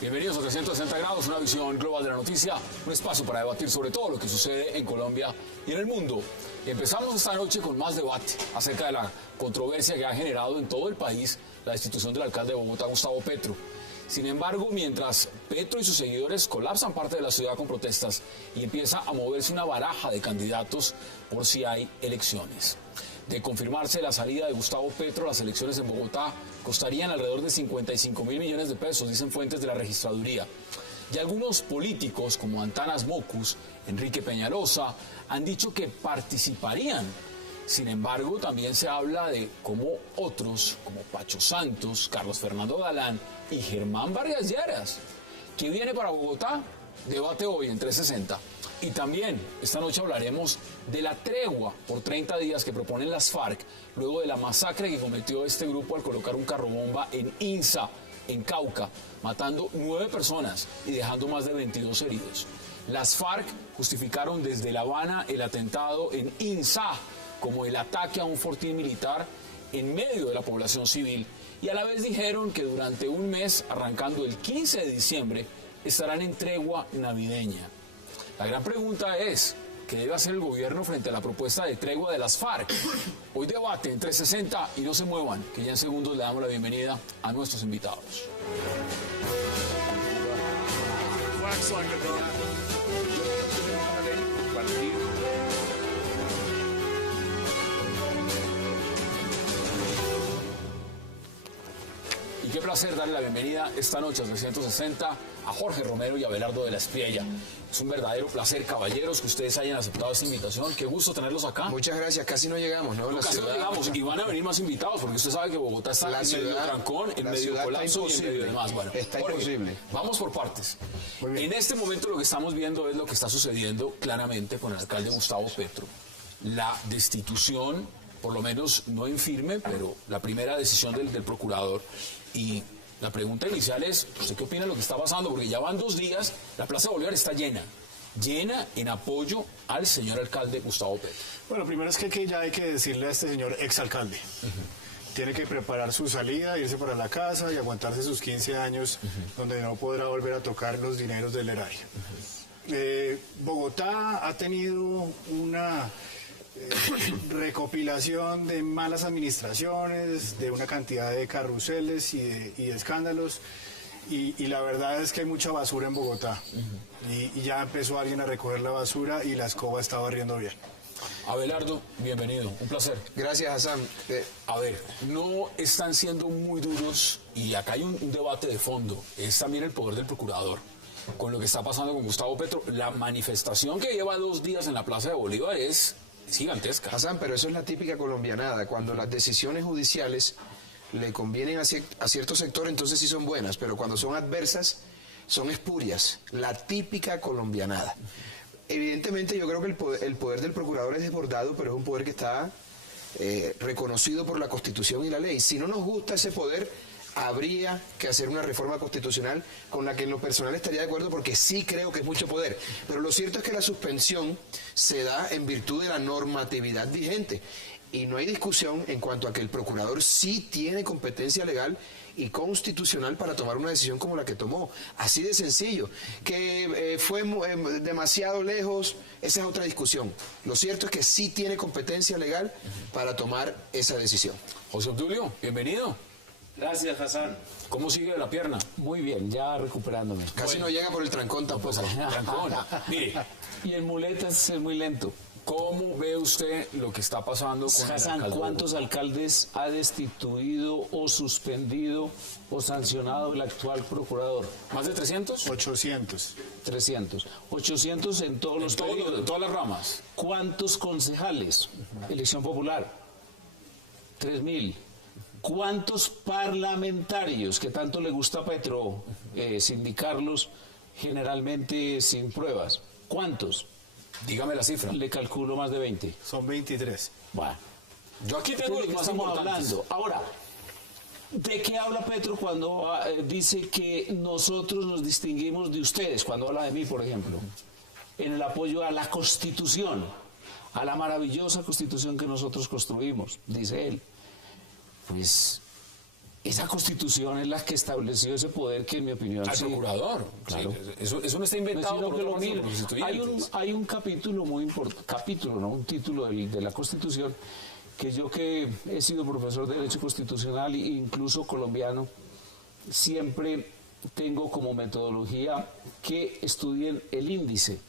Bienvenidos a 360 grados, una visión global de la noticia, un espacio para debatir sobre todo lo que sucede en Colombia y en el mundo. Y empezamos esta noche con más debate acerca de la controversia que ha generado en todo el país la destitución del alcalde de Bogotá, Gustavo Petro. Sin embargo, mientras Petro y sus seguidores colapsan parte de la ciudad con protestas y empieza a moverse una baraja de candidatos por si hay elecciones. De confirmarse la salida de Gustavo Petro, las elecciones en Bogotá costarían alrededor de 55.000 millones de pesos, dicen fuentes de la registraduría. Y algunos políticos, como Antanas Mocus, Enrique Peñalosa, han dicho que participarían. Sin embargo, también se habla de cómo otros, como Pacho Santos, Carlos Fernando Galán y Germán Vargas Lleras, que viene para Bogotá, debate hoy en 360. Y también esta noche hablaremos de la tregua por 30 días que proponen las FARC luego de la masacre que cometió este grupo al colocar un carrobomba en Insa, en Cauca, matando 9 personas y dejando más de 22 heridos. Las FARC justificaron desde La Habana el atentado en Insa como el ataque a un fortín militar en medio de la población civil y a la vez dijeron que durante un mes, arrancando el 15 de diciembre, estarán en tregua navideña. La gran pregunta es, ¿qué debe hacer el gobierno frente a la propuesta de tregua de las FARC? Hoy debate en 360 y no se muevan, que ya en segundos le damos la bienvenida a nuestros invitados. Y qué placer darle la bienvenida esta noche a 360 a Jorge Romero y a Abelardo de la Espriella. Es un verdadero placer, caballeros, que ustedes hayan aceptado esta invitación. Qué gusto tenerlos acá. Muchas gracias, casi no llegamos, ¿no? Casi no llegamos y van a venir más invitados porque usted sabe que Bogotá está en medio trancón, en medio colapso y en medio demás. Bueno, está Jorge, imposible. Vamos por partes. En este momento lo que estamos viendo es lo que está sucediendo claramente con el alcalde Gustavo Petro. La destitución, por lo menos no en firme, pero la primera decisión del procurador. Y la pregunta inicial es, ¿usted qué opina de lo que está pasando? Porque ya van 2 días, la Plaza de Bolívar está llena en apoyo al señor alcalde Gustavo Petro. Bueno, primero es que ya hay que decirle a este señor exalcalde. Tiene que preparar su salida, irse para la casa y aguantarse sus 15 años donde no podrá volver a tocar los dineros del erario. Bogotá ha tenido una recopilación de malas administraciones, de una cantidad de carruseles y de escándalos, y la verdad es que hay mucha basura en Bogotá, y ya empezó alguien a recoger la basura y la escoba está barriendo bien. Abelardo, bienvenido, un placer. Gracias, Hassan. A ver, no están siendo muy duros y acá hay un debate de fondo, es también el poder del procurador con lo que está pasando con Gustavo Petro. La manifestación que lleva 2 días en la Plaza de Bolívar es gigantesca. Hassan, pero eso es la típica colombianada. Cuando las decisiones judiciales le convienen a cierto sector, entonces sí son buenas, pero cuando son adversas, son espurias. La típica colombianada. Evidentemente yo creo que el poder del procurador es desbordado, pero es un poder que está reconocido por la Constitución y la ley. Si no nos gusta ese poder, habría que hacer una reforma constitucional con la que en lo personal estaría de acuerdo, porque sí creo que es mucho poder. Pero lo cierto es que la suspensión se da en virtud de la normatividad vigente. Y no hay discusión en cuanto a que el procurador sí tiene competencia legal y constitucional para tomar una decisión como la que tomó. Así de sencillo. Que fue demasiado lejos, esa es otra discusión. Lo cierto es que sí tiene competencia legal para tomar esa decisión. José Obdulio, bienvenido. Gracias, Hassan. ¿Cómo sigue la pierna? Muy bien, ya recuperándome. Casi no llega por el trancón tampoco. Trancón. Mire. Y en muletas es muy lento. ¿Cómo ve usted lo que está pasando con Hassan, el alcalde? ¿cuántos alcaldes ha destituido o suspendido o sancionado el actual procurador? ¿Más de 300? 800. 300. 800 en todos los periodos. En todas las ramas. ¿Cuántos concejales? Elección popular. 3.000. ¿Cuántos parlamentarios, que tanto le gusta a Petro sindicarlos, generalmente sin pruebas? ¿Cuántos? Dígame la cifra. Le calculo más de 20. Son 23. Bueno. Yo aquí tengo los más estamos importantes. hablando. Ahora, ¿de qué habla Petro cuando dice que nosotros nos distinguimos de ustedes? Cuando habla de mí, por ejemplo. en el apoyo a la Constitución, a la maravillosa Constitución que nosotros construimos, dice él. Pues esa Constitución es la que estableció ese poder que, en mi opinión, Al procurador. Claro. Sí, eso no está inventado No, por sino otros que lo mire. constituyentes. Hay un capítulo muy importante, un título de la Constitución, que yo, que he sido profesor de Derecho Constitucional e incluso colombiano, siempre tengo como metodología que estudien el índice.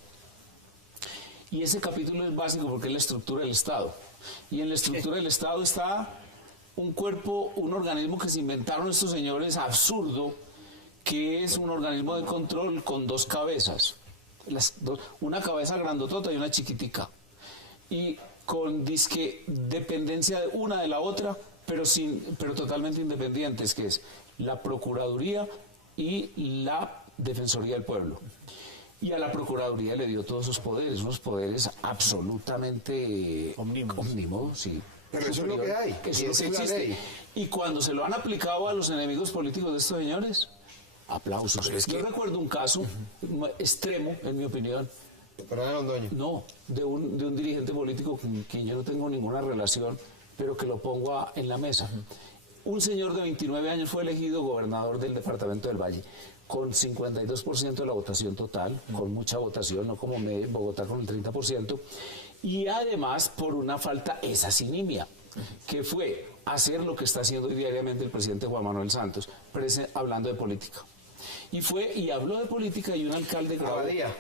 Y ese capítulo es básico porque es la estructura del Estado. Y en la estructura del Estado está un cuerpo, un organismo que se inventaron estos señores, absurdo, que es un organismo de control con dos cabezas. Una cabeza grandotota y una chiquitica. Y con disque dependencia de una de la otra, pero totalmente independientes, que es la Procuraduría y la Defensoría del Pueblo. Y a la Procuraduría le dio todos esos poderes, unos poderes absolutamente omnímodos, sí. Pero eso es lo que hay, Eso y es lo esa que es la existe. ley. Y cuando se lo han aplicado a los enemigos políticos de estos señores, aplausos. Pero es Yo que- recuerdo un caso extremo, en mi opinión, Fernando Londoño. no, de un dirigente político con quien yo no tengo ninguna relación, pero que lo pongo en la mesa. Un señor de 29 años fue elegido gobernador del departamento del Valle, con 52% de la votación total, con mucha votación, no como Bogotá con el 30%, y además por una falta, esa sí nimia, que fue hacer lo que está haciendo hoy diariamente el presidente Juan Manuel Santos, hablando de política. Y habló de política, y un alcalde grabó. Abadía,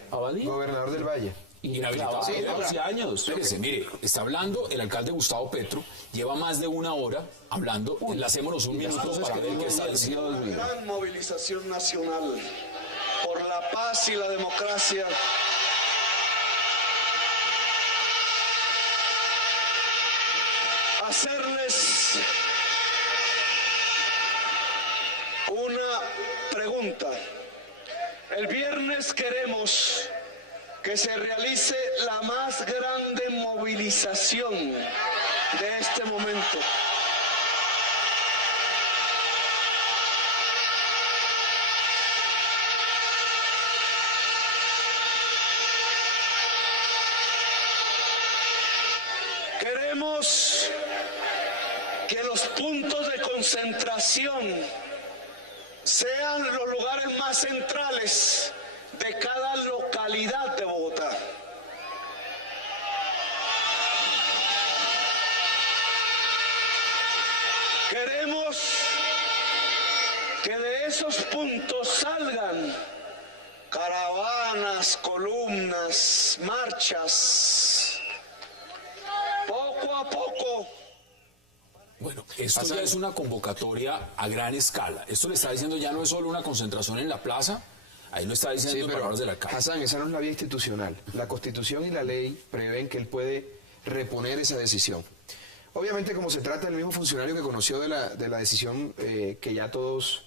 gobernador del Valle. Y Inhabilitado. clavado Sí, 12 años. Espérese, mire, está hablando el alcalde Gustavo Petro, lleva más de una hora hablando, enlacémonos un minuto para ver qué está diciendo. Una gran movilización nacional por la paz y la democracia. Hacerles una pregunta. El viernes queremos que se realice la más grande movilización de este momento. Queremos que los puntos de concentración sean los lugares más centrales de cada localidad de Bogotá. Queremos que de esos puntos salgan caravanas, columnas, marchas, poco a poco. Bueno, esto ya es una convocatoria a gran escala. Esto le está diciendo ya no es solo una concentración en la plaza, ahí lo está diciendo en palabras del alcalde. Hassan, esa no es la vía institucional. La Constitución y la ley prevén que él puede reponer esa decisión. Obviamente, como se trata del mismo funcionario que conoció de la decisión que ya todos,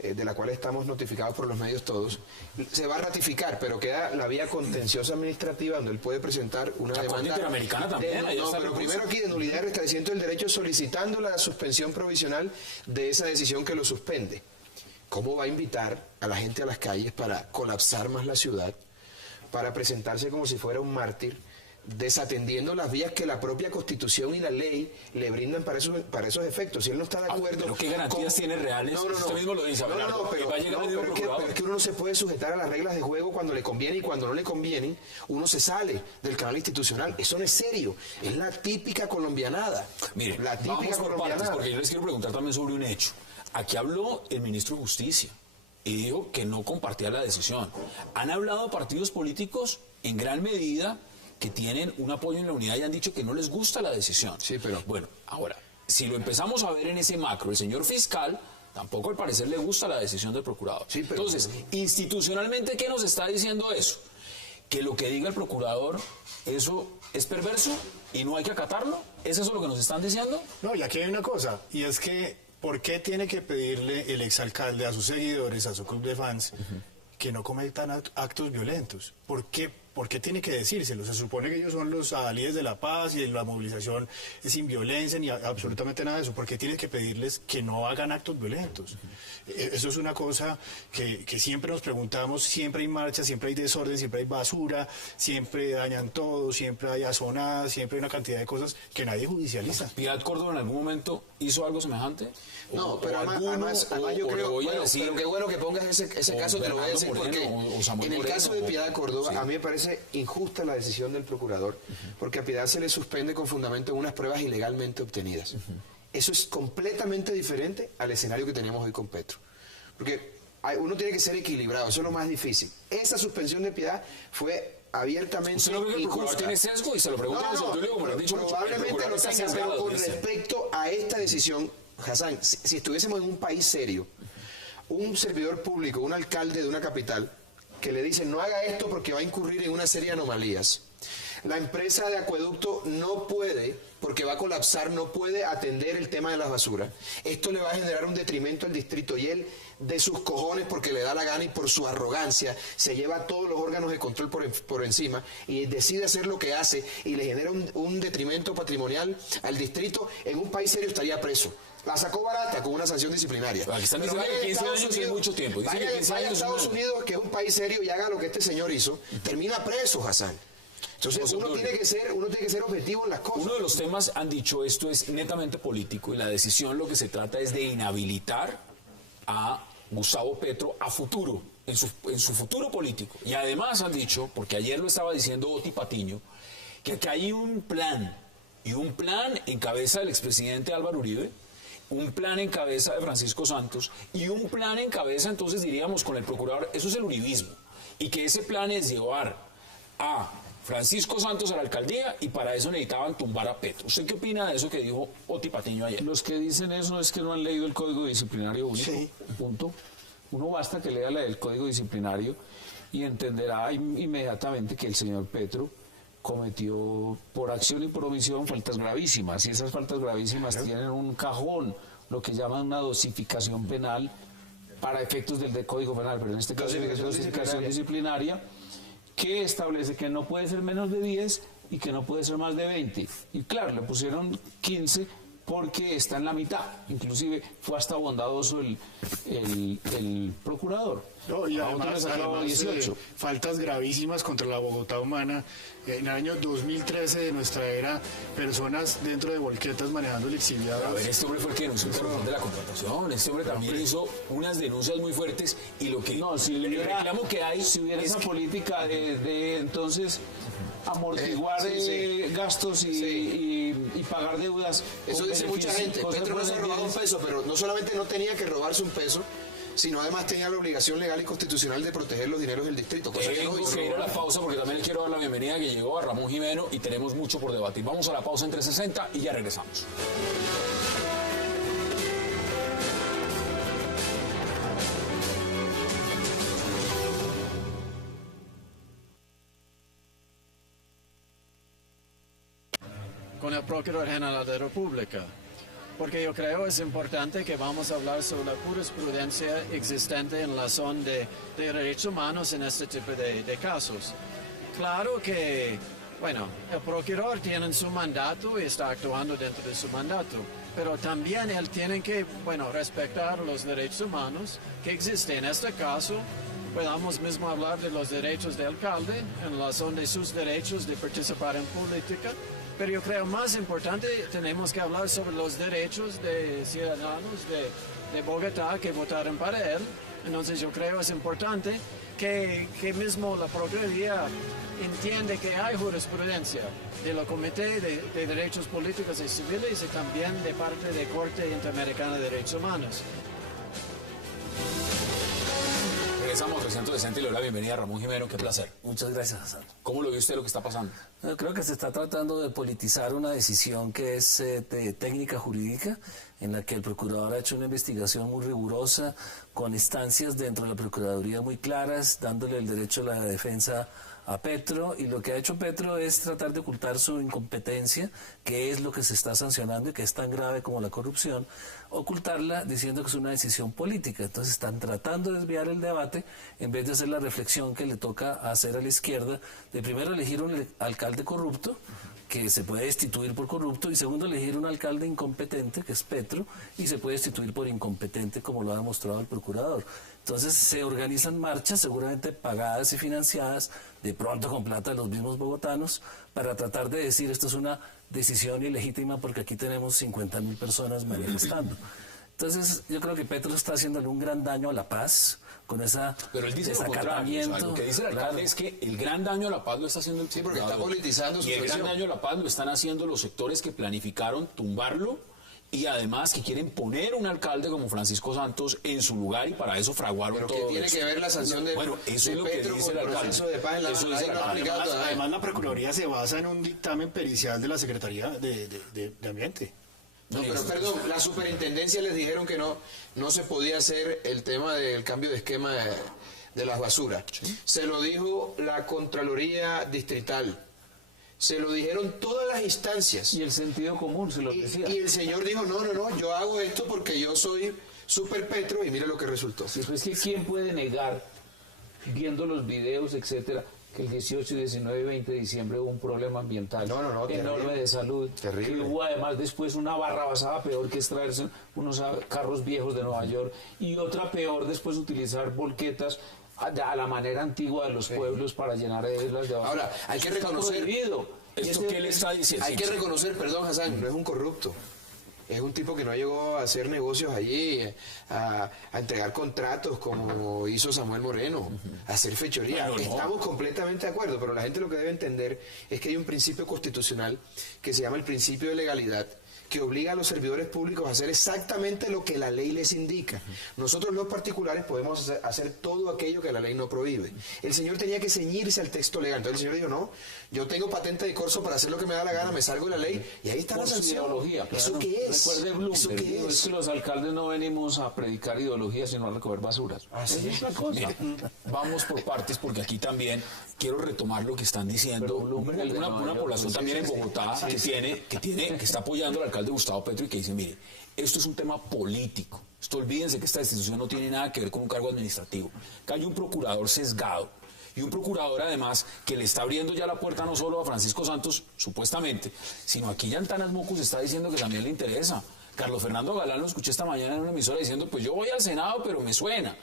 de la cual estamos notificados por los medios todos, se va a ratificar, pero queda la vía contenciosa administrativa donde él puede presentar una La Corte demanda. Interamericana también, ahí No, está el pero recurso. primero aquí de nulidad y restablecimiento del derecho, solicitando la suspensión provisional de esa decisión que lo suspende. ¿Cómo va a invitar a la gente a las calles para colapsar más la ciudad, para presentarse como si fuera un mártir, desatendiendo las vías que la propia Constitución y la ley le brindan para esos efectos? Si él no está de acuerdo... ¿Pero qué garantías tiene reales? Usted mismo lo dice, Abelardo, que va a llegar el mismo procurador. pero es que uno no se puede sujetar a las reglas de juego cuando le conviene, y cuando no le conviene, uno se sale del canal institucional. Eso no es serio. Es la típica colombianada. Mire, la típica vamos por partes, colombianada. porque yo les quiero preguntar también sobre un hecho. Aquí habló el ministro de Justicia y dijo que no compartía la decisión. Han hablado partidos políticos en gran medida que tienen un apoyo en la unidad y han dicho que no les gusta la decisión. Sí, pero... Bueno, ahora, si lo empezamos a ver en ese macro, el señor fiscal tampoco al parecer le gusta la decisión del procurador. Sí, pero... Entonces, institucionalmente, ¿qué nos está diciendo eso? Que lo que diga el procurador, eso es perverso y no hay que acatarlo. ¿Es eso lo que nos están diciendo? No, y aquí hay una cosa, y es que ¿por qué tiene que pedirle el exalcalde a sus seguidores, a su club de fans, que no cometan actos violentos? ¿Por qué ¿por qué tiene que decírselo? Se supone que ellos son los adalides de la paz y la movilización es sin violencia ni absolutamente nada de eso. ¿Por qué tiene que pedirles que no hagan actos violentos? Eso es una cosa que siempre nos preguntamos, siempre hay marcha, siempre hay desorden, siempre hay basura, siempre dañan todo, siempre hay azonadas, siempre hay una cantidad de cosas que nadie judicializa. ¿Piedad Córdoba en algún momento hizo algo semejante? No, pero además yo creo, bueno, pero qué bueno que pongas ese caso, te lo voy a decir, porque en el caso de Piedad Córdoba, a mí me parece injusta la decisión del procurador, porque a Piedad se le suspende con fundamento en unas pruebas ilegalmente obtenidas. Eso es completamente diferente al escenario que teníamos hoy con Petro. Porque uno tiene que ser equilibrado, eso es lo más difícil. Esa suspensión de Piedad fue abiertamente ¿usted no cree que el procurador injusta. tiene sesgo? Y se lo pregunto a José Antonio, como lo han dicho mucho, Probablemente lo tenga, pero con respecto a esta decisión, Hassan, si estuviésemos en un país serio, un servidor público, un alcalde de una capital, que le dice no haga esto porque va a incurrir en una serie de anomalías. La empresa de acueducto no puede, porque va a colapsar, no puede atender el tema de las basuras. Esto le va a generar un detrimento al distrito y él, de sus cojones, porque le da la gana y por su arrogancia, se lleva todos los órganos de control por encima y decide hacer lo que hace y le genera un detrimento patrimonial al distrito. En un país serio estaría preso. La sacó barata con una sanción disciplinaria. Aquí están diciendo que 15 años es mucho tiempo. Vaya a Estados Unidos, que es un país serio, y haga lo que este señor hizo, termina preso, Hassan. Entonces uno tiene que ser objetivo en las cosas. Uno de los temas, han dicho, esto es netamente político y la decisión lo que se trata es de inhabilitar a Gustavo Petro a futuro, en su futuro político. Y además han dicho, porque ayer lo estaba diciendo Oti Patiño, que aquí hay un plan, y un plan en cabeza del expresidente Álvaro Uribe, un plan en cabeza de Francisco Santos y un plan en cabeza, entonces diríamos, con el procurador. Eso es el uribismo, y que ese plan es llevar a Francisco Santos a la alcaldía y para eso necesitaban tumbar a Petro. ¿Usted qué opina de eso que dijo Oti Patiño ayer? Los que dicen eso es que no han leído el Código Disciplinario Único, sí. Punto. Uno basta que lea el Código Disciplinario y entenderá inmediatamente que el señor Petro cometió por acción y por omisión faltas gravísimas, y esas faltas gravísimas tienen un cajón, lo que llaman una dosificación penal para efectos del Código Penal, pero en este caso es dosificación disciplinaria, que establece que no puede ser menos de 10 y que no puede ser más de 20. Y claro, le pusieron 15 porque está en la mitad. Inclusive fue hasta bondadoso el procurador. No, y además 18. Faltas gravísimas contra la Bogotá humana. En el año 2013 de nuestra era, personas dentro de volquetas manejando lixiviados. A ver, este hombre fue el que denunció el corrupción de la contratación. Este hombre también hizo unas denuncias muy fuertes y lo que el reclamo que hay, si hubiera esa política de entonces amortiguar gastos y pagar deudas. Eso dice mucha gente. Petro no se ha robado un peso, pero no solamente no tenía que robarse un peso, sino además tenía la obligación legal y constitucional de proteger los dineros del distrito. Tengo que ir a la pausa porque también le quiero dar la bienvenida que llegó a Ramón Jimeno y tenemos mucho por debatir. Vamos a la pausa en 360 y ya regresamos. Con el Procurador General de la República, porque yo creo es importante que vamos a hablar sobre la jurisprudencia existente en la zona de derechos humanos en este tipo de casos. Claro que, bueno, el procurador tiene su mandato y está actuando dentro de su mandato, pero también él tiene que, bueno, respetar los derechos humanos que existen. En este caso, podemos mismo hablar de los derechos del alcalde en la zona de sus derechos de participar en política. Pero yo creo más importante, tenemos que hablar sobre los derechos de ciudadanos de Bogotá que votaron para él. Entonces yo creo es importante que mismo la Procuraduría entiende que hay jurisprudencia de la Comité de Derechos Políticos y Civiles y también de parte de Corte Interamericana de Derechos Humanos. Regresamos 360 y le doy la bienvenida a Ramón Jimeno. Qué placer. Muchas gracias, Hassan. ¿Cómo lo ve usted lo que está pasando? Yo creo que se está tratando de politizar una decisión que es de técnica jurídica, en la que el procurador ha hecho una investigación muy rigurosa, con instancias dentro de la Procuraduría muy claras, dándole el derecho a la defensa a Petro, y lo que ha hecho Petro es tratar de ocultar su incompetencia, que es lo que se está sancionando y que es tan grave como la corrupción, ocultarla diciendo que es una decisión política. Entonces están tratando de desviar el debate en vez de hacer la reflexión que le toca hacer a la izquierda, de primero elegir un alcalde corrupto, que se puede destituir por corrupto, y segundo elegir un alcalde incompetente, que es Petro, y se puede destituir por incompetente, como lo ha demostrado el procurador. Entonces se organizan marchas, seguramente pagadas y financiadas, de pronto con plata de los mismos bogotanos, para tratar de decir esto es una decisión ilegítima porque aquí tenemos 50.000 personas manifestando. Entonces yo creo que Petro está haciéndole un gran daño a la paz, con esa pero él dice lo contrario, o sea, lo que dice el alcalde es que el gran daño a la paz lo está haciendo el Sí, porque está politizando su y el gran presión. daño a la paz lo están haciendo los sectores que planificaron tumbarlo y además que quieren poner un alcalde como Francisco Santos en su lugar, y para eso fraguaron Pero todo ¿qué tiene eso. que ver la sanción de Bueno, eso de es lo que Petro dice con el el alcalde. proceso de paz en la Eso dice el no ha alcalde. aplicado todavía? Además, la Procuraduría se basa en un dictamen pericial de la Secretaría de Ambiente. No, pero perdón, la superintendencia les dijeron que no se podía hacer el tema del cambio de esquema de las basuras. ¿Sí? Se lo dijo la Contraloría Distrital. Se lo dijeron todas las instancias. Y el sentido común se lo decía. Y el señor dijo, no, yo hago esto porque yo soy Super Petro, y mire lo que resultó. Sí, pues es que ¿quién puede negar, viendo los videos, etcétera, que el 18, 19 y 20 de diciembre hubo un problema ambiental enorme terrible, de salud? terrible. Que hubo además después una barra basada peor, que es traerse unos carros viejos de Nueva York, y otra peor después utilizar volquetas a la manera antigua de los pueblos para llenar de islas de basura. Ahora, hay que reconocer... ¿Esto qué le está diciendo? Hay que reconocer, perdón, Hassan, no es un corrupto. Es un tipo que no llegó a hacer negocios allí, a entregar contratos como hizo Samuel Moreno, a hacer fechoría. Claro, no. Estamos completamente de acuerdo, pero la gente lo que debe entender es que hay un principio constitucional que se llama el principio de legalidad, que obliga a los servidores públicos a hacer exactamente lo que la ley les indica. Nosotros los particulares podemos hacer todo aquello que la ley no prohíbe. El señor tenía que ceñirse al texto legal. Entonces el señor dijo, no, yo tengo patente de corso para hacer lo que me da la gana, me salgo de la ley, y ahí está la sanción. Ideología, ¿Eso claro. qué es? Recuerde Bloomberg, ¿Eso qué es que los alcaldes no venimos a predicar ideología, sino a recoger basuras. Así es otra cosa. Mire, vamos por partes, porque aquí también quiero retomar lo que están diciendo. Pero Bloomberg, el de Una Nueva York, población sí, también sí, en Bogotá que está apoyando al alcalde Gustavo Petro y que dice, mire, esto es un tema político. Olvídense que esta institución no tiene nada que ver con un cargo administrativo. Que hay un procurador sesgado. Y un procurador, además, que le está abriendo ya la puerta no solo a Francisco Santos, supuestamente, sino aquí ya Antanas Mocus está diciendo que también le interesa. Carlos Fernando Galán lo escuché esta mañana en una emisora diciendo, pues yo voy al Senado, pero me suena.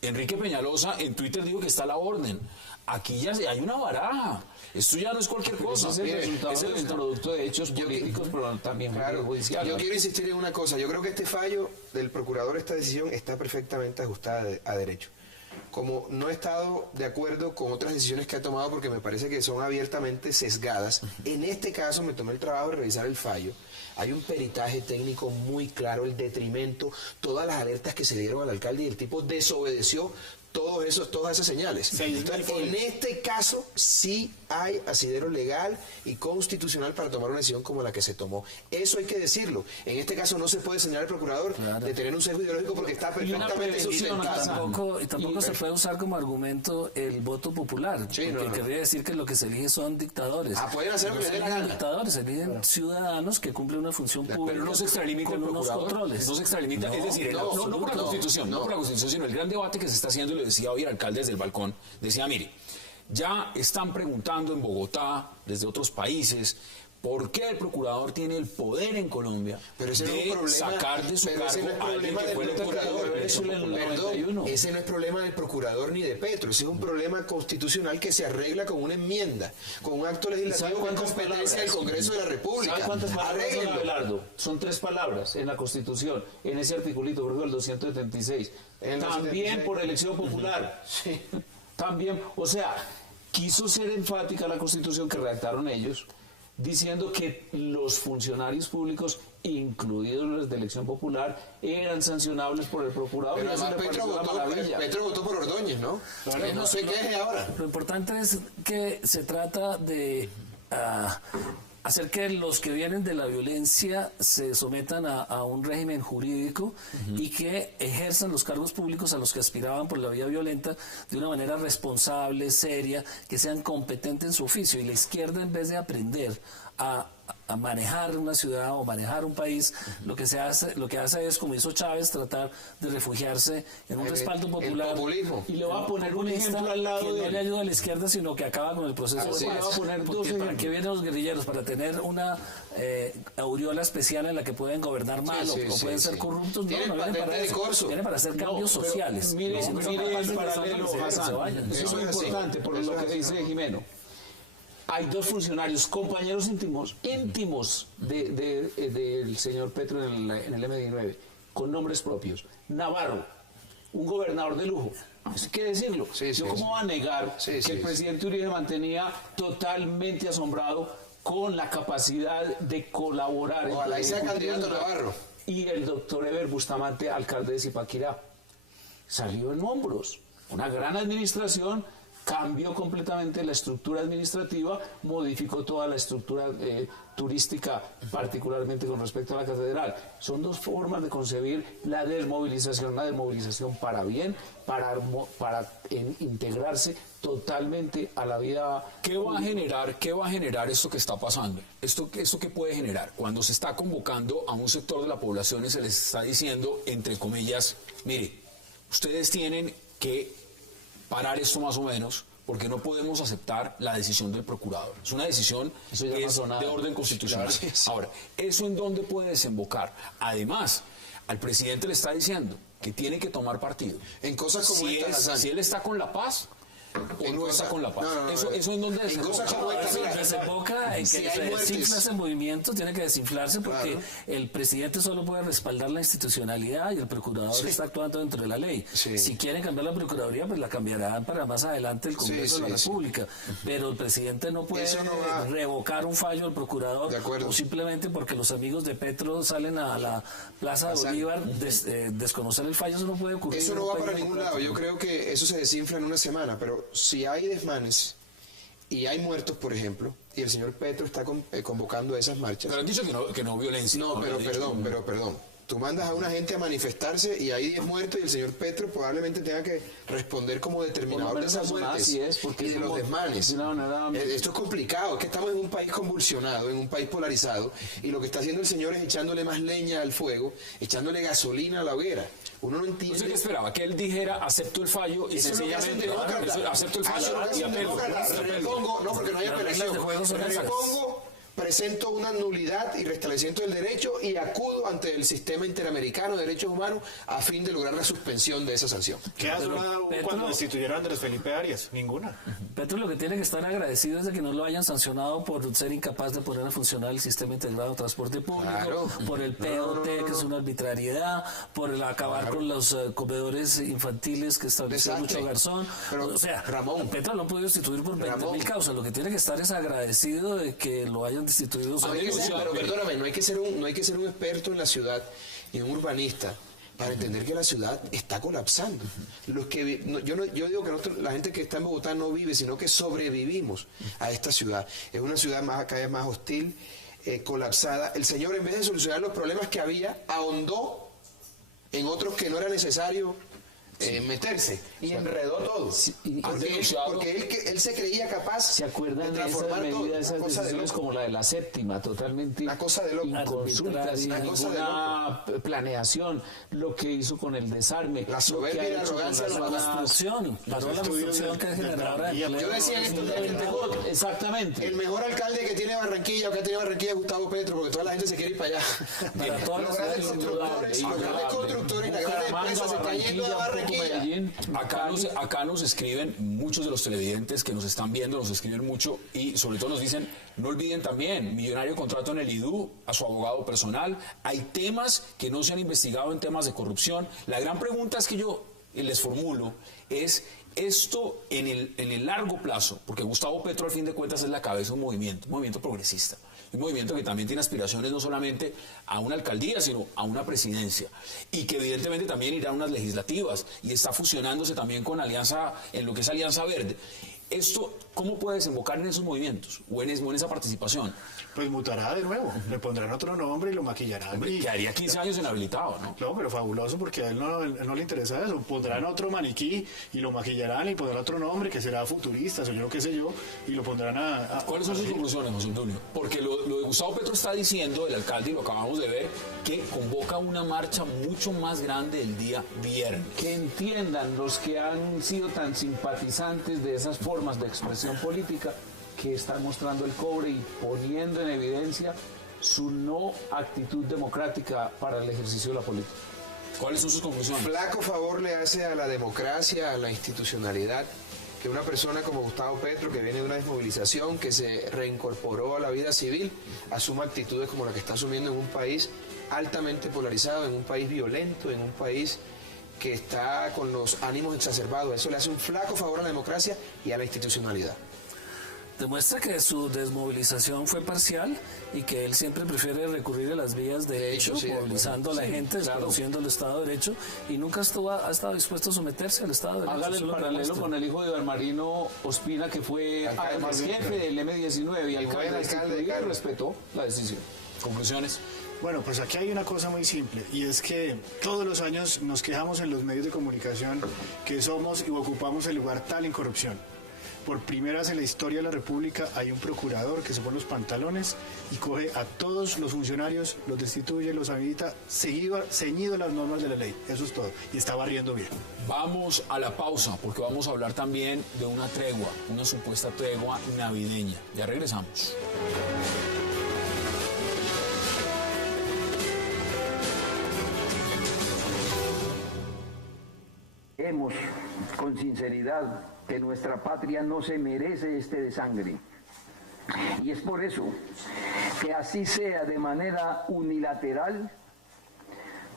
Enrique Peñalosa en Twitter dijo que está a la orden. Aquí ya hay una baraja. Esto ya no es cualquier cosa. Ese es el resultado del producto de hechos políticos, pero también judiciales. Yo quiero insistir en una cosa. Yo creo que este fallo del procurador, esta decisión, está perfectamente ajustada a derecho. Como no he estado de acuerdo con otras decisiones que ha tomado porque me parece que son abiertamente sesgadas, en este caso me tomé el trabajo de revisar el fallo. Hay un peritaje técnico muy claro, el detrimento, todas las alertas que se dieron al alcalde, y el tipo desobedeció todas esas señales. Entonces, en este caso sí hay asidero legal y constitucional para tomar una decisión como la que se tomó. Eso hay que decirlo. En este caso no se puede señalar al procurador de tener un sesgo ideológico porque está perfectamente sustentado. Y tampoco se puede usar como argumento el voto popular, Sí, porque no. querría decir que lo que se elige son dictadores. Pueden hacer lo que les dé la gana. Dictadores, se eligen ciudadanos que cumplen una función pública. Pero no se extralimita con el unos procurador. controles. No se extralimita. Es decir, no por la Constitución, no por la Constitución, sino el gran debate que se está haciendo, y lo decía hoy el alcalde desde el balcón, decía, mire, ya están preguntando en Bogotá, desde otros países, ¿por qué el procurador tiene el poder en Colombia de sacar de su cargo a alguien que fue el procurador? Ese no es problema del procurador ni de Petro, ese es un problema constitucional que se arregla con una enmienda, con un acto legislativo con competencia del Congreso de la República. ¿Sabe cuántas palabras son, Arréglenlo. Abelardo? Son 3 palabras en la Constitución, en ese articulito, por ejemplo, el 276. También por elección popular. Sí. También, o sea, quiso ser enfática la Constitución que redactaron ellos, diciendo que los funcionarios públicos, incluidos los de elección popular, eran sancionables por el procurador. Pero y eso además me pareció una maravilla. Petro votó por Ordóñez, ¿no? No se queje ahora. Lo importante es que se trata de hacer que los que vienen de la violencia se sometan a un régimen jurídico y que ejerzan los cargos públicos a los que aspiraban por la vía violenta de una manera responsable, seria, que sean competentes en su oficio. Y la izquierda, en vez de aprender a manejar una ciudad o manejar un país, lo que hace es, como hizo Chávez, tratar de refugiarse en un respaldo popular. El populismo. Y le voy a poner un ejemplo al lado que de no le ayuda a la izquierda, sino que acaba con el proceso Así de es. paz. Le voy a poner dos Porque ¿para ejemplos. qué vienen los guerrilleros? Para tener una aureola especial en la que pueden gobernar mal Sí, o sí, pueden ser sí. corruptos. Tienen No vienen para patente de eso. corso. Vienen para hacer cambios pero sociales. Mire, Si no son mire capaces el de hacer paralelo, que se Hassan. vayan. Eso Eso es es así. importante por Eso lo es que así. dice Jimeno. Hay dos funcionarios, compañeros íntimos del señor Petro en el M19, con nombres propios. Navarro, un gobernador de lujo. Eso hay que decirlo. Sí, sí, ¿Yo cómo va a negar Sí, que sí, el sí. presidente Uribe mantenía totalmente asombrado con la capacidad de colaborar? Ojalá entre y sea el candidato Ejecutivo Navarro. y el doctor Eber Bustamante, alcalde de Zipaquirá? Salió en hombros. Una gran administración, cambió completamente la estructura administrativa, modificó toda la estructura turística, particularmente con respecto a la catedral. Son dos formas de concebir la desmovilización para bien, para integrarse totalmente a la vida. ¿Qué va a generar esto que está pasando? ¿Esto qué puede generar? Cuando se está convocando a un sector de la población y se les está diciendo, entre comillas, mire, ustedes tienen que parar esto más o menos, porque no podemos aceptar la decisión del procurador. Es una decisión Eso ya que no es pasó nada. de orden constitucional. Claro, sí. Ahora, ¿eso en dónde puede desembocar? Además, al presidente le está diciendo que tiene que tomar partido. En cosas como si esta, Hassan. Si él está con la paz o En no cosas- está con la paz. no, Eso en dónde En desemboca. cosas como esta, Eso mira, desemboca en si que hay se muertes. desinfla ese movimiento, tiene que desinflarse porque Claro. el presidente solo puede respaldar la institucionalidad y el procurador está actuando dentro de la ley. Sí. Si quieren cambiar la procuraduría, pues la cambiarán para más adelante el Congreso Sí, de la sí, sí. República. Pero el presidente no puede Eso no va. revocar un fallo del procurador De acuerdo. o simplemente porque los amigos de Petro salen a la Plaza de Hassan. Bolívar desconocer el fallo. Eso no puede ocurrir. Eso en no un va país para ningún lado. democrático. Yo creo que eso se desinfla en una semana, pero si hay desmanes y hay muertos, por ejemplo, y el señor Petro está convocando a esas marchas. Pero han dicho que no violencia. No, pero han dicho. perdón. Tú mandas a una gente a manifestarse y hay 10 muertos y el señor Petro probablemente tenga que responder como determinador de esas muertes Así es, porque y de es los como- desmanes. de una manera- Esto es complicado, es que estamos en un país convulsionado, en un país polarizado, y lo que está haciendo el señor es echándole más leña al fuego, echándole gasolina a la hoguera. Uno no No sé qué entiende. esperaba, que él dijera acepto el fallo y Eso es lo que hace un sencillamente demócrata. eso, acepto el Eso es fallo lo que hace y un apelo. demócrata. Repongo, no, porque no hay Las reglas apelación. de juego son esas. Repongo, presento una nulidad y restablecimiento del derecho y acudo ante el sistema interamericano de derechos humanos a fin de lograr la suspensión de esa sanción. ¿Qué azonada hubo Petro- cuando destituyeron a Andrés Felipe Arias? Ninguna. Petro lo que tiene que estar agradecido es de que no lo hayan sancionado por ser incapaz de poner a funcionar el sistema integrado de transporte público, Claro. por el POT, que es una arbitrariedad, por el acabar con los comedores infantiles que estableció Desastre. mucho Garzón. Pero, o sea, Ramón. Petro lo han podido destituir por 20.000 Ramón. causas. Lo que tiene que estar es agradecido de que lo hayan destituido. No hay que ser, pero perdóname, no hay que ser un experto en la ciudad ni un urbanista para entender que la ciudad está colapsando. Los que yo digo que la gente que está en Bogotá no vive, sino que sobrevivimos a esta ciudad. Es una ciudad cada vez más hostil, colapsada. El señor, en vez de solucionar los problemas que había, ahondó en otros que no era necesario meterse y enredó todo. y Porque él se creía capaz ¿Se acuerdan de de esas transformar todo. medidas, esas Una cosa de decisiones loco. como la de la séptima, totalmente Una cosa de loco. inconsulta, sin Una cosa de ninguna planeación, lo que hizo con el desarme, La lo soberbia que ha y la hecho con arrogancia las de la zonas- construcción, paró la construcción que es generadora de empleo. Yo decía en estos días que Exactamente. el mejor alcalde que tiene Barranquilla o que ha tenido Barranquilla es Gustavo Petro, porque toda la gente se quiere ir para allá. Para todas Los las grandes ciudades constructores y las grandes empresas se están yendo a Barranquilla. Acá nos escriben muchos de los televidentes que nos están viendo, nos escriben mucho y sobre todo nos dicen, no olviden también, millonario contrato en el IDU a su abogado personal. Hay temas que no se han investigado en temas de corrupción. La gran pregunta es que yo les formulo es esto en el largo plazo, porque Gustavo Petro al fin de cuentas es la cabeza de un movimiento progresista. Un movimiento que también tiene aspiraciones no solamente a una alcaldía, sino a una presidencia. Y que evidentemente también irá a unas legislativas y está fusionándose también con Alianza, en lo que es Alianza Verde. Esto ¿cómo puede desembocar en esos movimientos o en esa participación? Pues mutará de nuevo, le pondrán otro nombre y lo maquillarán. Hombre, quedaría 15 años inhabilitado, ¿no? No, pero fabuloso porque a él no le interesa eso. Pondrán otro maniquí y lo maquillarán y pondrán otro nombre que será futurista, o yo qué sé yo, y lo pondrán ¿Cuáles son sus conclusiones, José Antonio? Porque lo de Gustavo Petro está diciendo, el alcalde, y lo acabamos de ver, que convoca una marcha mucho más grande el día viernes. Que entiendan los que han sido tan simpatizantes de esas formas de expresión política que están mostrando el cobre y poniendo en evidencia su no actitud democrática para el ejercicio de la política. ¿Cuáles son sus conclusiones? Flaco favor le hace a la democracia, a la institucionalidad, que una persona como Gustavo Petro, que viene de una desmovilización, que se reincorporó a la vida civil, asuma actitudes como la que está asumiendo en un país altamente polarizado, en un país violento, en un país que está con los ánimos exacerbados. Eso le hace un flaco favor a la democracia y a la institucionalidad. Demuestra que su desmovilización fue parcial y que él siempre prefiere recurrir a las vías de hecho, sí, movilizando a la gente, desconociendo el Estado de Derecho, y nunca ha estado dispuesto a someterse al Estado de Derecho. Hágale el paralelo con el hijo de Iván Marino Ospina, que fue además jefe del M-19 y alcalde de Cali, respetó la decisión. ¿Conclusiones? Bueno, pues aquí hay una cosa muy simple, y es que todos los años nos quejamos en los medios de comunicación que somos y ocupamos el lugar tal en corrupción. Por primera vez en la historia de la República hay un procurador que se pone los pantalones y coge a todos los funcionarios, los destituye, los habilita, ceñido a las normas de la ley. Eso es todo. Y está barriendo bien. Vamos a la pausa porque vamos a hablar también de una tregua, una supuesta tregua navideña. Ya regresamos. Creemos con sinceridad que nuestra patria no se merece este desangre. Y es por eso que así sea de manera unilateral,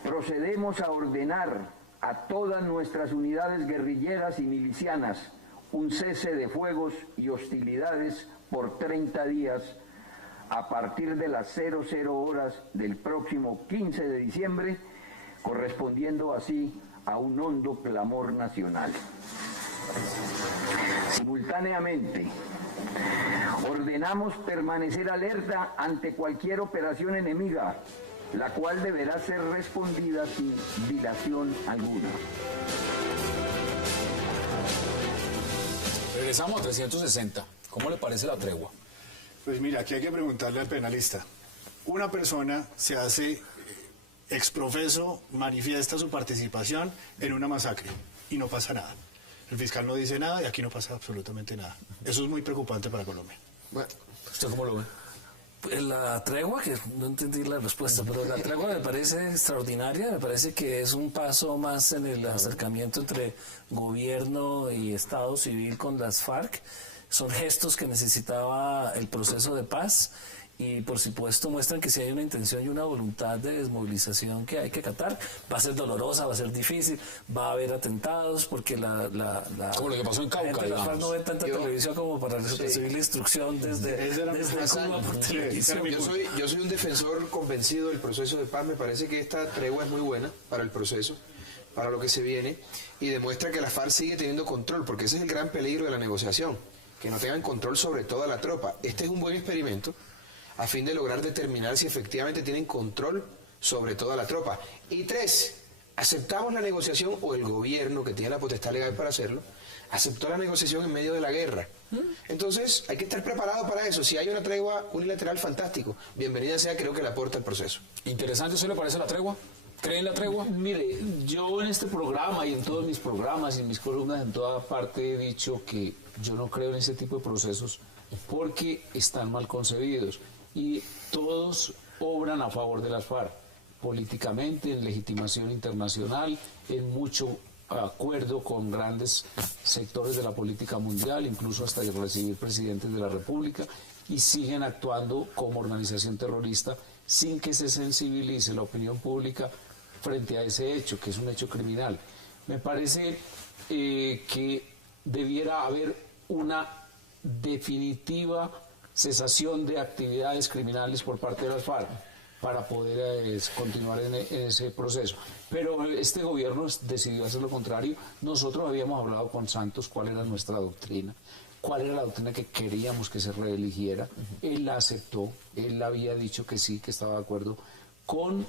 procedemos a ordenar a todas nuestras unidades guerrilleras y milicianas un cese de fuegos y hostilidades por 30 días a partir de las 00 horas del próximo 15 de diciembre, correspondiendo así a un hondo clamor nacional. Simultáneamente, ordenamos permanecer alerta ante cualquier operación enemiga, la cual deberá ser respondida sin dilación alguna. Regresamos a 360. ¿Cómo le parece la tregua? Pues mira, aquí hay que preguntarle al penalista. Una persona se hace exprofeso, manifiesta su participación en una masacre y no pasa nada. El fiscal no dice nada y aquí no pasa absolutamente nada. Eso es muy preocupante para Colombia. Bueno, ¿usted cómo lo ve? Pues la tregua, que no entendí la respuesta, pero la tregua me parece extraordinaria, me parece que es un paso más en el acercamiento entre gobierno y Estado civil con las FARC. Son gestos que necesitaba el proceso de paz y por supuesto muestran que si hay una intención y una voluntad de desmovilización que hay que acatar. Va a ser dolorosa, va a ser difícil, va a haber atentados porque como lo que pasó en Cauca, la gente de la FARC no ve tanta televisión como para recibir la instrucción desde Cuba por televisión. Yo soy un defensor convencido del proceso de paz. Me parece que esta tregua es muy buena para el proceso, para lo que se viene, y demuestra que la FARC sigue teniendo control, porque ese es el gran peligro de la negociación, que no tengan control sobre toda la tropa. Este es un buen experimento a fin de lograr determinar si efectivamente tienen control sobre toda la tropa. Y 3, aceptamos la negociación, o el gobierno, que tiene la potestad legal para hacerlo, aceptó la negociación en medio de la guerra. Entonces hay que estar preparado para eso. Si hay una tregua unilateral, fantástico. Bienvenida sea, creo que le aporta el proceso. Interesante. ¿Eso le parece la tregua? ¿Cree en la tregua? Mire, yo en este programa y en todos mis programas y en mis columnas en toda parte he dicho que yo no creo en ese tipo de procesos porque están mal concebidos y todos obran a favor de las FARC, políticamente, en legitimación internacional, en mucho acuerdo con grandes sectores de la política mundial, incluso hasta recibir presidentes de la República, y siguen actuando como organización terrorista sin que se sensibilice la opinión pública frente a ese hecho, que es un hecho criminal. Me parece que debiera haber una definitiva cesación de actividades criminales por parte de las FARC para poder continuar en ese proceso. Pero este gobierno decidió hacer lo contrario. Nosotros habíamos hablado con Santos cuál era nuestra doctrina, cuál era la doctrina que queríamos que se reeligiera. Él la aceptó, él había dicho que sí, que estaba de acuerdo con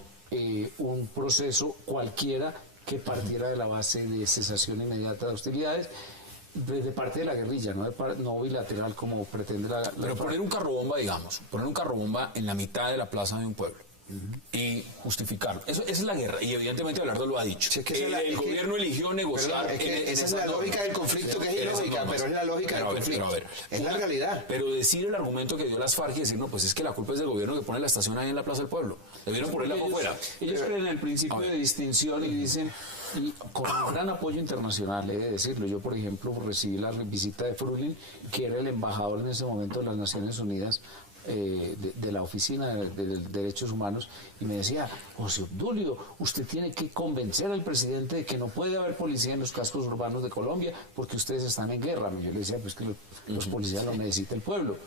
un proceso cualquiera que partiera de la base de cesación inmediata de hostilidades de parte de la guerrilla, no bilateral como pretende la Pero poner un carrobomba, digamos, poner un carrobomba en la mitad de la plaza de un pueblo y justificarlo. Esa es la guerra, y evidentemente Abelardo lo ha dicho. Sí, es que el gobierno eligió negociar. Esa es la lógica del conflicto, que es ilógica, pero es la lógica del conflicto. Es la realidad. Pero decir el argumento que dio las FARC y decir, no, pues es que la culpa es del gobierno que pone la estación ahí en la Plaza del Pueblo. Debieron ponerla por fuera. Ellos creen en el principio de distinción y dicen, y con un gran apoyo internacional, he de decirlo. Yo, por ejemplo, recibí la visita de Frulin, que era el embajador en ese momento de las Naciones Unidas, de la Oficina de Derechos Humanos, y me decía, José Obdulio, usted tiene que convencer al presidente de que no puede haber policía en los cascos urbanos de Colombia porque ustedes están en guerra. Yo le decía, pues que los policías lo necesita el pueblo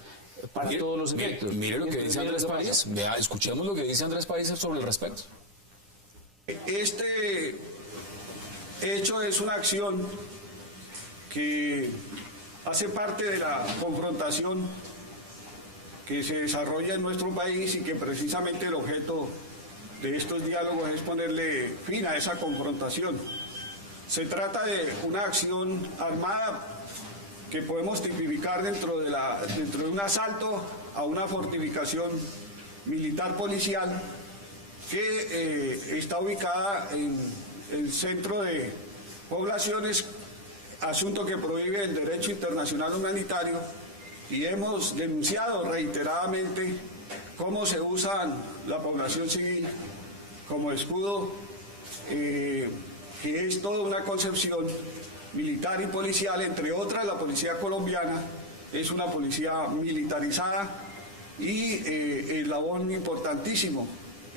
para todos los efectos. Mire lo que dice Andrés París. Vea, escuchemos lo que dice Andrés París sobre el respecto. Este hecho es una acción que hace parte de la confrontación que se desarrolla en nuestro país y que precisamente el objeto de estos diálogos es ponerle fin a esa confrontación. Se trata de una acción armada que podemos tipificar dentro de un asalto a una fortificación militar policial que está ubicada en el centro de poblaciones, asunto que prohíbe el derecho internacional humanitario, y hemos denunciado reiteradamente cómo se usa la población civil como escudo, que es toda una concepción militar y policial. Entre otras, la policía colombiana es una policía militarizada y eslabón importantísimo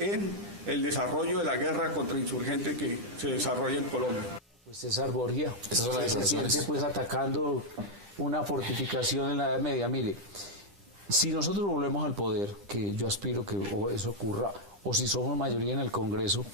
en el desarrollo de la guerra contra insurgentes que se desarrolla en Colombia. Pues César Borgia, esas son las declaraciones. Pues atacando una fortificación en la Edad Media. Mire, si nosotros volvemos al poder, que yo aspiro que eso ocurra, o si somos mayoría en el Congreso,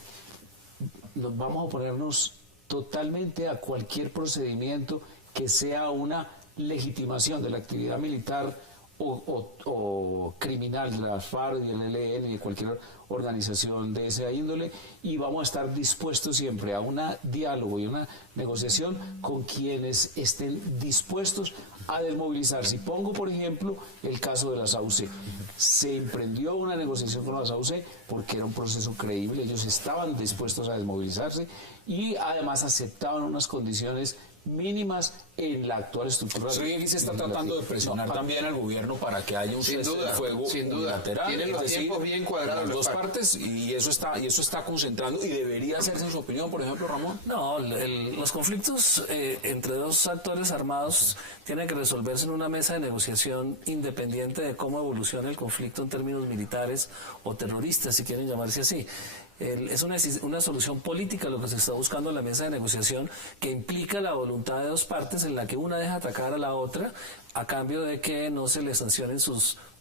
nos vamos a oponernos totalmente a cualquier procedimiento que sea una legitimación de la actividad militar o criminal de la FARC, del ELN y de cualquier organización de esa índole, y vamos a estar dispuestos siempre a un diálogo y una negociación con quienes estén dispuestos a desmovilizarse. Y pongo, por ejemplo, el caso de la SAUC. Se emprendió una negociación con la SAUC porque era un proceso creíble, ellos estaban dispuestos a desmovilizarse y además aceptaban unas condiciones mínimas en la actual estructura. Sí, aquí se está tratando de presionar también al gobierno para que haya un cese de fuego unilateral. Tienen los tiempos bien cuadrados las dos partes, y eso está concentrando, y debería hacerse, en su opinión, por ejemplo, Ramón. No, los conflictos entre dos actores armados tienen que resolverse en una mesa de negociación independiente de cómo evoluciona el conflicto en términos militares o terroristas, si quieren llamarse así. Es una solución política lo que se está buscando en la mesa de negociación, que implica la voluntad de dos partes en la que una deja atacar a la otra a cambio de que no se le sancionen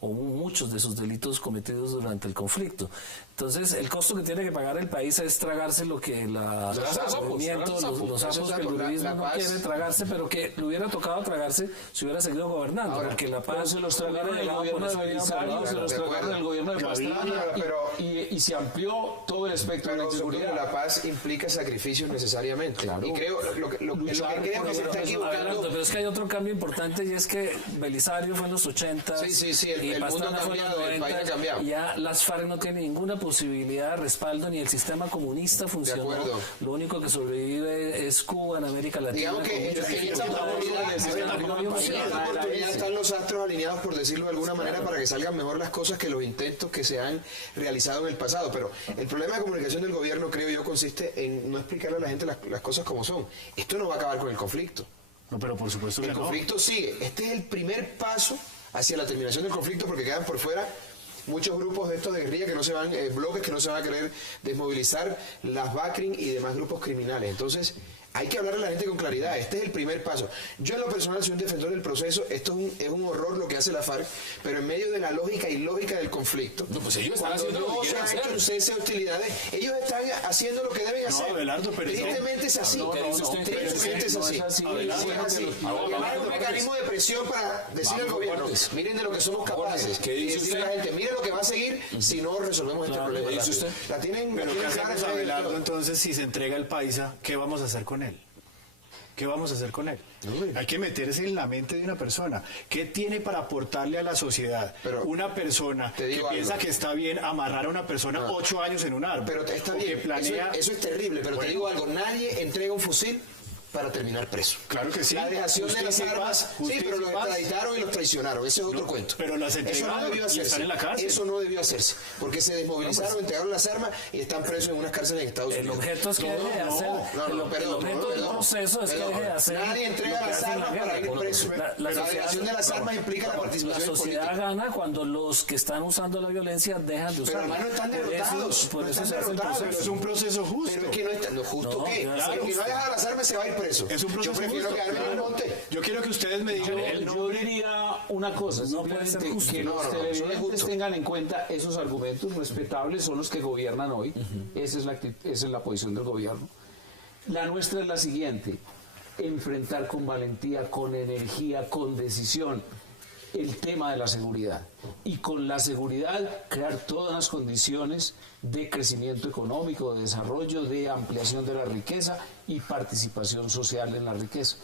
muchos de sus delitos cometidos durante el conflicto. Entonces, el costo que tiene que pagar el país es tragarse lo que los sapos que el uribismo no quiere tragarse, pero que le hubiera tocado tragarse si hubiera seguido gobernando. Ahora, porque la paz se los tragaron el gobierno de Belisario, se los tragaron el gobierno de Pastrana, y se amplió todo el espectro de la inseguridad. La paz implica sacrificios necesariamente. Claro. Y creo lo que creo que se está equivocando. Pero es que hay otro cambio importante, y es que Belisario fue en los 80. Sí, el mundo ha cambiado, el país ha cambiado. Ya las FARC no tienen ninguna posibilidad de respaldo, ni el sistema comunista funcionó. Lo único que sobrevive es Cuba en América Latina. Digamos que en esta oportunidad están los astros alineados, por decirlo de alguna manera, para que salgan mejor las cosas que los intentos que se han realizado en el pasado. Pero el problema de comunicación del gobierno, creo yo, consiste en no explicarle a la gente las cosas como son. Esto no va a acabar con el conflicto. No, pero por supuesto que el conflicto sigue. Este es el primer paso hacia la terminación del conflicto, porque quedan por fuera muchos grupos de estos de guerrilla que no se van, bloques que no se van a querer desmovilizar, las BACRIM y demás grupos criminales. Entonces, Hay que hablarle a la gente con claridad. Este es el primer paso. Yo en lo personal soy un defensor del proceso. Esto es un horror lo que hace la FARC, pero en medio de la lógica y lógica del conflicto. No, pues ellos están Cuando haciendo lo no que se quieren ha hacer. hecho un cese de hostilidades, ellos están haciendo lo que deben hacer. Abelardo, pero Tristemente es así. Tristemente es así. Abelardo, Sí, es así. Hay un mecanismo de presión para decirle al gobierno, miren de lo que somos capaces. ¿Qué Y dice decirle a la gente, miren lo que va a seguir si no resolvemos este problema. ¿qué dice rápido. usted? La tienen, Pero la ¿qué tienen hacemos, clara, Abelardo, entonces, si se entrega el paisa, ¿qué vamos a hacer con él? ¿Qué vamos a hacer con él? Hay que meterse en la mente de una persona. ¿Qué tiene para aportarle a la sociedad? Pero una persona te que digo piensa algo. que está bien amarrar a una persona 8 años en un árbol. Pero está o que bien, planea... eso es terrible, pero te digo algo, nadie entrega un fusil para terminar preso. Claro que sí. La dejación de las Justicia y armas, paz, sí, justicia pero y los paz. extraditaron y los traicionaron, ese es otro cuento. pero las eso no entregaron debió y hacerse. están en la cárcel. Eso no debió hacerse, porque se desmovilizaron, entregaron las armas y están presos en unas cárceles en Estados El Unidos. objeto es que deje de hacer. El objeto del proceso es que deje de hacer. Nadie entrega lo que las hace en la armas guerra. para ir preso. La La sociedad- dejación de las armas implica la La participación sociedad política. gana cuando los que están usando la violencia dejan de Pero usarla. hermano, están Por eso- derrotados. Por no eso están se hace el derrotados. Pero es proceso. un proceso justo. Pero es que no está, ¿lo justo No, qué? claro, El que no justo. deja las armas se va a ir preso. Es un proceso Yo prefiero justo. quedarme en el monte. Yo quiero que ustedes me digan el Yo nombre. diría una cosa, No puede ser simplemente justo. que No, los no, eso no es televidentes justo. tengan en cuenta esos argumentos respetables, son los que gobiernan hoy. Esa es la posición del gobierno. La nuestra es la siguiente: enfrentar con valentía, con energía, con decisión el tema de la seguridad, y con la seguridad crear todas las condiciones de crecimiento económico, de desarrollo, de ampliación de la riqueza y participación social en la riqueza.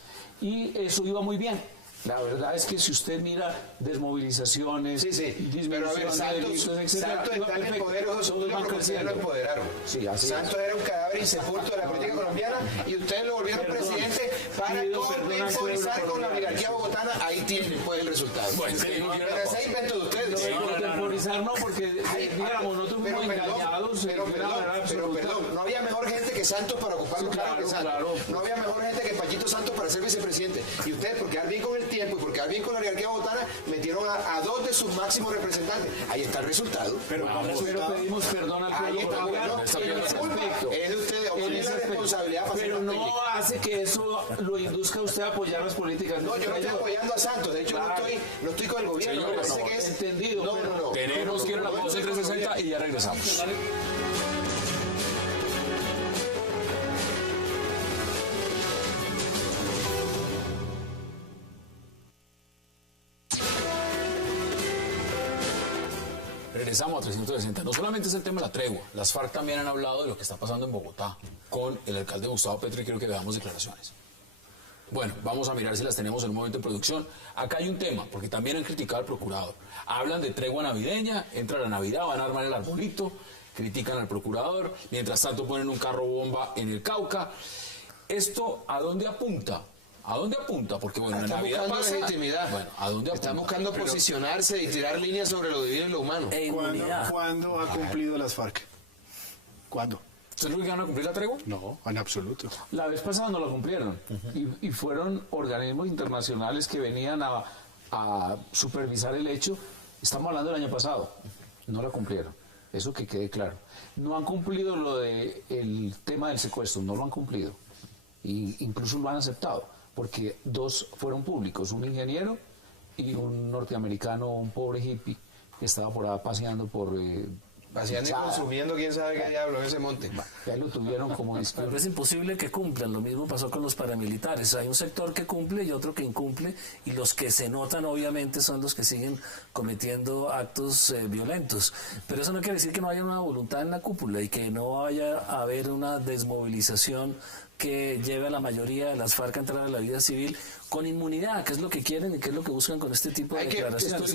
Y eso iba muy bien. La verdad es que si usted mira desmovilizaciones, Sí, sí. Pero a ver, disminución de delitos, etcétera, Santos está en el perfecto, poder, todos ustedes van lo creciendo. empoderaron. Sí, así es. Santos era un cadáver insepulto de la política colombiana y ustedes lo volvieron Perdón. presidente para Pido perdón al pueblo contemporizar con la colombiano. oligarquía bogotana. Ahí tienen pues el resultado. Bueno, sí, no quiero- Pero ese es invento de ustedes. Lo de contemporizar no, porque digamos, nosotros Pero fuimos perdón, engañados pero en una manera absoluta. perdón, no había mejor gente que Santos para ocupar Sí, los cargos que claro, Santos. claro. No había mejor gente que Pachito Santos para ser vicepresidente. Y ustedes, por quedar bien con el tiempo y por quedar bien con la oligarquía bogotana, metieron a dos de sus máximos representantes. Ahí está el resultado. Pero Pero pedimos perdón al Ahí pueblo está, colombiano bueno, está en bien, ese culpa aspecto. es de ustedes, o En tienen ese la aspecto. responsabilidad para Pero hacer más no técnico. hace que eso lo induzca a usted a apoyar las políticas. No, yo no estoy apoyando a Santos, de hecho Claro. no estoy con el gobierno, Señor, me parece no, que es... entendido, No, pero- no, no. Tenemos que ir a la No, pausa en no, no, 360 y ya regresamos. Regresamos a 360. No solamente es el tema de la tregua, las FARC también han hablado de lo que está pasando en Bogotá con el alcalde Gustavo Petro y quiero que veamos declaraciones. Bueno, vamos a mirar si las tenemos en un momento de producción. Acá hay un tema, porque también han criticado al procurador. Hablan de tregua navideña, entra la Navidad, van a armar el arbolito, critican al procurador, mientras tanto ponen un carro bomba en el Cauca. ¿Esto a dónde apunta? ¿A dónde apunta? Porque bueno, en Están Navidad buscando pasa... legitimidad. Bueno, ¿a dónde apunta? Están buscando posicionarse y tirar líneas sobre lo divino y lo humano. Inmunidad. ¿Cuándo ha cumplido las FARC? ¿Cuándo? ¿Ustedes creen que van a cumplir la tregua? No, en absoluto. La vez pasada no la cumplieron y fueron organismos internacionales que venían a supervisar el hecho. Estamos hablando del año pasado, no la cumplieron, eso que quede claro. No han cumplido lo de el tema del secuestro, no lo han cumplido, y incluso lo han aceptado, porque dos fueron públicos, un ingeniero y un norteamericano, un pobre hippie que estaba por ahí paseando por... Paseando y Chada. consumiendo quién sabe qué diablo en ese monte. Ya lo tuvieron como discurso. Pero es imposible que cumplan. Lo mismo pasó con los paramilitares. Hay un sector que cumple y otro que incumple, y los que se notan obviamente son los que siguen cometiendo actos violentos. Pero eso no quiere decir que no haya una voluntad en la cúpula y que no vaya a haber una desmovilización que lleve a la mayoría de las FARC a entrar a la vida civil con inmunidad, que es lo que quieren y que es lo que buscan con este tipo de Hay que declaraciones.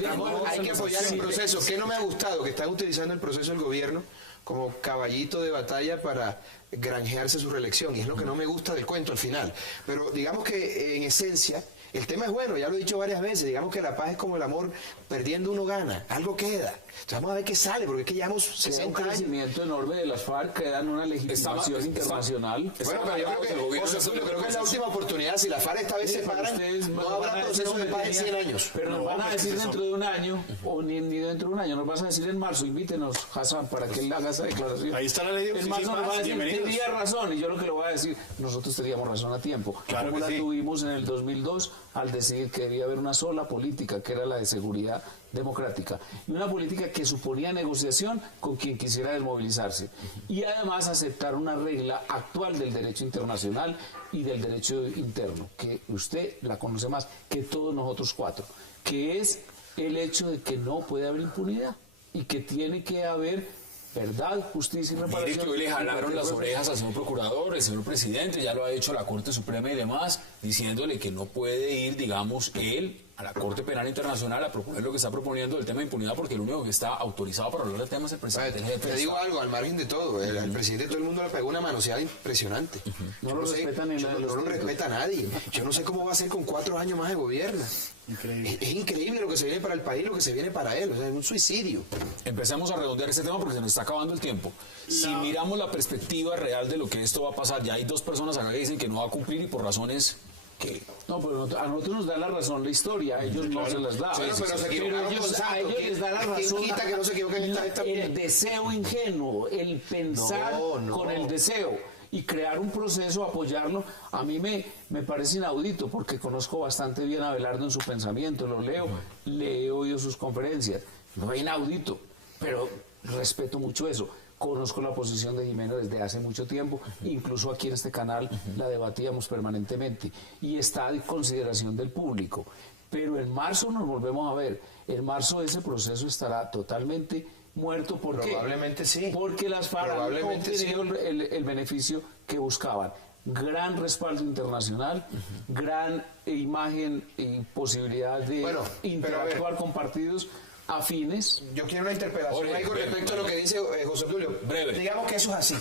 apoyar el proceso. ¿Qué no me ha gustado? Que están utilizando el proceso del gobierno como caballito de batalla para granjearse su reelección. Y es lo que no me gusta del cuento al final. Pero digamos que en esencia El tema es bueno, ya lo he dicho varias veces, digamos que la paz es como el amor, perdiendo uno gana, algo queda. Entonces vamos a ver qué sale, porque es que llevamos 60 un años. crecimiento enorme de las FARC, quedan una legitimación internacional. Bueno, pero yo creo que es la última oportunidad. Si las FARC esta vez se paran, no habrá proceso de paz en 100 años. Pero nos van a decir dentro de un año, o ni dentro de un año, nos vas a decir en marzo, invítenos, Hassan, para que él haga esa declaración. Ahí está la ley de en marzo nos va a decir, tenía razón, y yo lo que le voy a decir, nosotros teníamos razón a tiempo. Claro como que la sí. tuvimos en el 2002 al decidir que debía haber una sola política, que era la de seguridad democrática, y una política que suponía negociación con quien quisiera desmovilizarse, y además aceptar una regla actual del derecho internacional y del derecho interno, que usted la conoce más que todos nosotros cuatro, que es el hecho de que no puede haber impunidad y que tiene que haber verdad, justicia y reparación. Mire que hoy le jalaron las orejas al señor procurador, el señor presidente, ya lo ha hecho la Corte Suprema y demás, diciéndole que no puede ir, digamos, él a la Corte Penal Internacional a proponer lo que está proponiendo del tema de impunidad, porque el único que está autorizado para hablar del tema es el presidente. Te digo algo, al margen de todo, el presidente, todo el mundo le pegó una manoseada impresionante. No lo respetan ni no lo respeta a nadie. Yo no sé cómo va a ser con 4 años más de gobierno. Increíble. Es increíble lo que se viene para el país, lo que se viene para él. O sea, es un suicidio. Empecemos a redondear este tema porque se nos está acabando el tiempo. Si miramos la perspectiva real de lo que esto va a pasar, ya hay 2 personas acá que dicen que no va a cumplir y por razones que... No, pero a nosotros nos da la razón la historia, a ellos no se las da. Bueno, pero se equivocaron ellos, con Santos. a ellos les da la ¿Quién razón. quita que no se equivoquen esta vez también? El deseo ingenuo, el pensar No. con el deseo y crear un proceso, apoyarlo, a mí me parece inaudito porque conozco bastante bien a Abelardo en su pensamiento, lo leo, le he oído sus conferencias, no es inaudito, pero respeto mucho eso. Conozco la posición de Jimeno desde hace mucho tiempo, incluso aquí en este canal la debatíamos permanentemente y está a consideración del público. Pero en marzo nos volvemos a ver. En marzo ese proceso estará totalmente muerto. ¿Por qué? Probablemente sí. Porque las FARC han obtenido el beneficio que buscaban. Gran respaldo internacional, gran imagen y posibilidad de interactuar con partidos afines. Yo quiero una interpelación ahí con respecto a lo que dice José Tulio. Breve. Digamos que eso es así.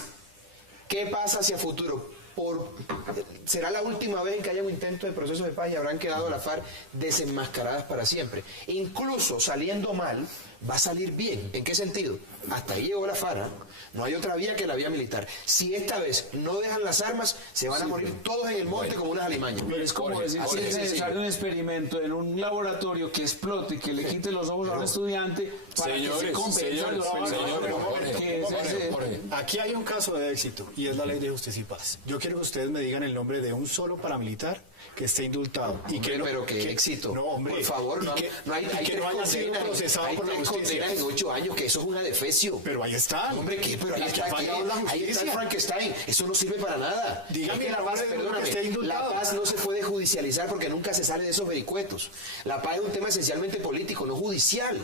¿Qué pasa hacia futuro? ¿Será la última vez en que haya un intento de proceso de paz y habrán quedado las FARC desenmascaradas para siempre? Incluso saliendo mal, va a salir bien. ¿En qué sentido? Hasta ahí llegó la FARC. No hay otra vía que la vía militar. Si esta vez no dejan las armas, se van a morir todos en el monte como unas alimañas. Pero es como decir, si es necesario un experimento en un laboratorio que explote y que le quite los ojos a un estudiante para que se compense. Aquí hay un caso de éxito y es la ley de justicia y paz. Yo quiero que ustedes me digan el nombre de un solo paramilitar que esté indultado. Pero qué éxito. No, hombre. Por favor, no hay que no haya sido procesado por la justicia. En 8 años, que eso es una defecio. Pero ahí está. Hombre, ¿qué? Pero ahí está, ahí está el Frankenstein. Eso no sirve para nada. Dígame que la paz, perdóname, la paz no se puede judicializar porque nunca se sale de esos vericuetos. La paz es un tema esencialmente político, no judicial.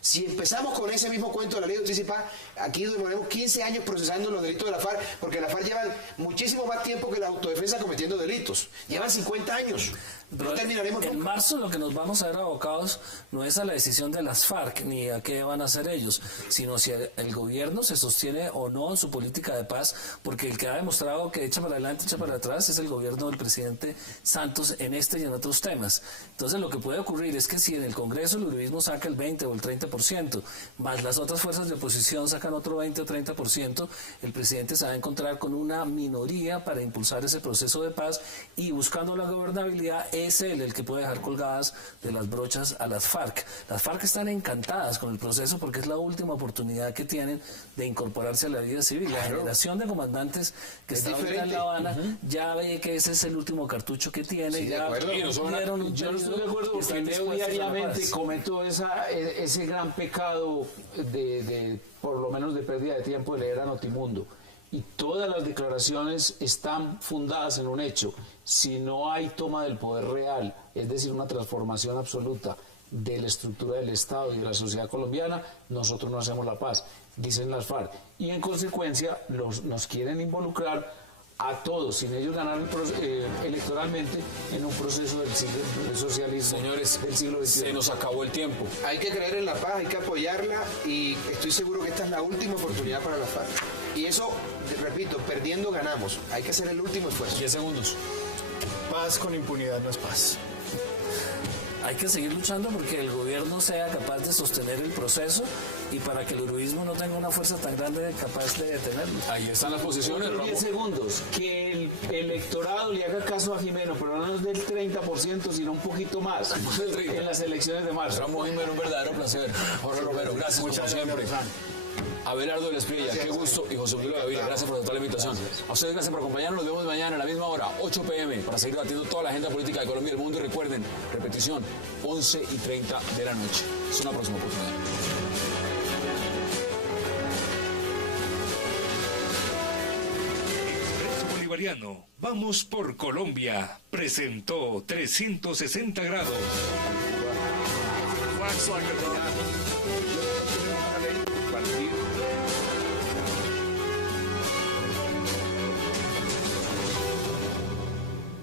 Si empezamos con ese mismo cuento de la ley de justicia y paz, aquí demoramos 15 años procesando los delitos de la FARC, porque la FARC llevan muchísimo más tiempo que la autodefensa cometiendo delitos. Llevan 50 años. No terminaremos en marzo lo que nos vamos a ver abocados no es a la decisión de las FARC ni a qué van a hacer ellos, sino si el gobierno se sostiene o no en su política de paz, porque el que ha demostrado que echa para adelante, echa para atrás es el gobierno del presidente Santos en este y en otros temas. Entonces lo que puede ocurrir es que si en el Congreso el uribismo saca el 20 o el 30%, más las otras fuerzas de oposición sacan otro 20 o 30%, el presidente se va a encontrar con una minoría para impulsar ese proceso de paz y buscando la gobernabilidad es él el que puede dejar colgadas de las brochas a las FARC. Las FARC están encantadas con el proceso porque es la última oportunidad que tienen de incorporarse a la vida civil. La generación de comandantes que está ahorita en La Habana ya ve que ese es el último cartucho que tiene. Sí, ya Yo no estoy de acuerdo porque leo diariamente, cometo ese gran pecado de por lo menos de pérdida de tiempo de leer a Notimundo. Y todas las declaraciones están fundadas en un hecho. Si no hay toma del poder real, es decir, una transformación absoluta de la estructura del Estado y de la sociedad colombiana, nosotros no hacemos la paz, dicen las FARC. Y en consecuencia nos quieren involucrar a todos, sin ellos ganar electoralmente en un proceso del socialismo. Señores, del siglo XXI. Se nos acabó el tiempo. Hay que creer en la paz, hay que apoyarla y estoy seguro que esta es la última oportunidad para la FARC. Y eso, repito, perdiendo ganamos. Hay que hacer el último esfuerzo. 10 segundos. Paz con impunidad no es paz. Hay que seguir luchando porque el gobierno sea capaz de sostener el proceso y para que el uribismo no tenga una fuerza tan grande capaz de detenerlo. Ahí están las posiciones, 10 Ramón. segundos. Que el electorado le haga caso a Jimeno, pero no es del 30%, sino un poquito más en las elecciones de marzo. Ramón Jimeno, un verdadero placer. Jorge Romero, gracias como siempre. Abelardo de la Espriella, qué gusto. Y José Obdulio Gaviria, gracias por aceptar la invitación. A ustedes gracias por acompañarnos. Nos vemos mañana a la misma hora, 8 p.m., para seguir debatiendo toda la agenda política de Colombia y el mundo. Y recuerden, repetición, 11:30 de la noche. Es una próxima oportunidad. Expreso Bolivariano, vamos por Colombia. Presentó 360 grados.